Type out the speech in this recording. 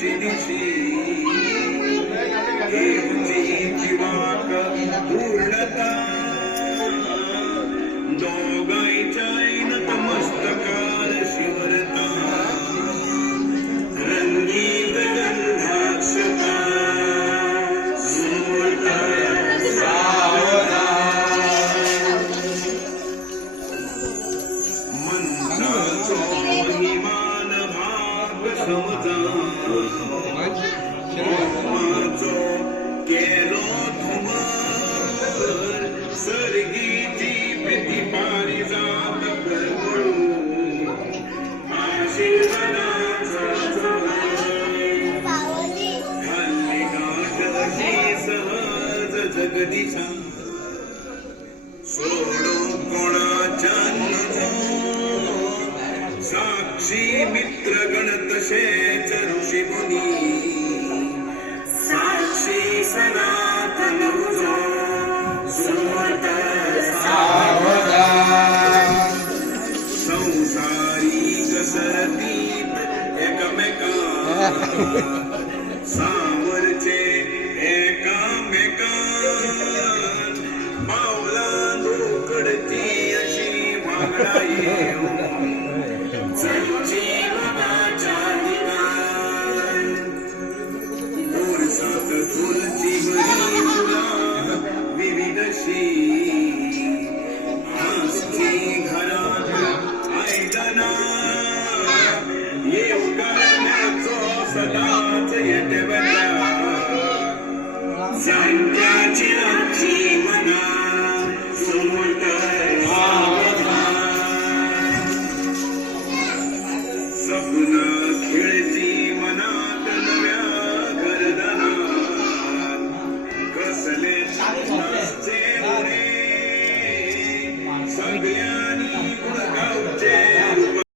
दिवशी दिवशी जीवाक पूर्णता दोघांच्या नतमस्तकार शिवरता रंगीत गंधाक्षता महिमान भाग समजा केलो धुमार सर्गीची प्रीती पारिजात करमळू आशीर्वादाचा हल्ली गाठशी सहज जगदीशा सोडो कोणाच्या साक्षी मित्र गणतशेच ऋषी मुनी साक्षी सनातन जो सुमत सावधान संसारिक सरतीत एकमेका सावरचे एकामेकान पावला दुकडती अशी वागडा येऊ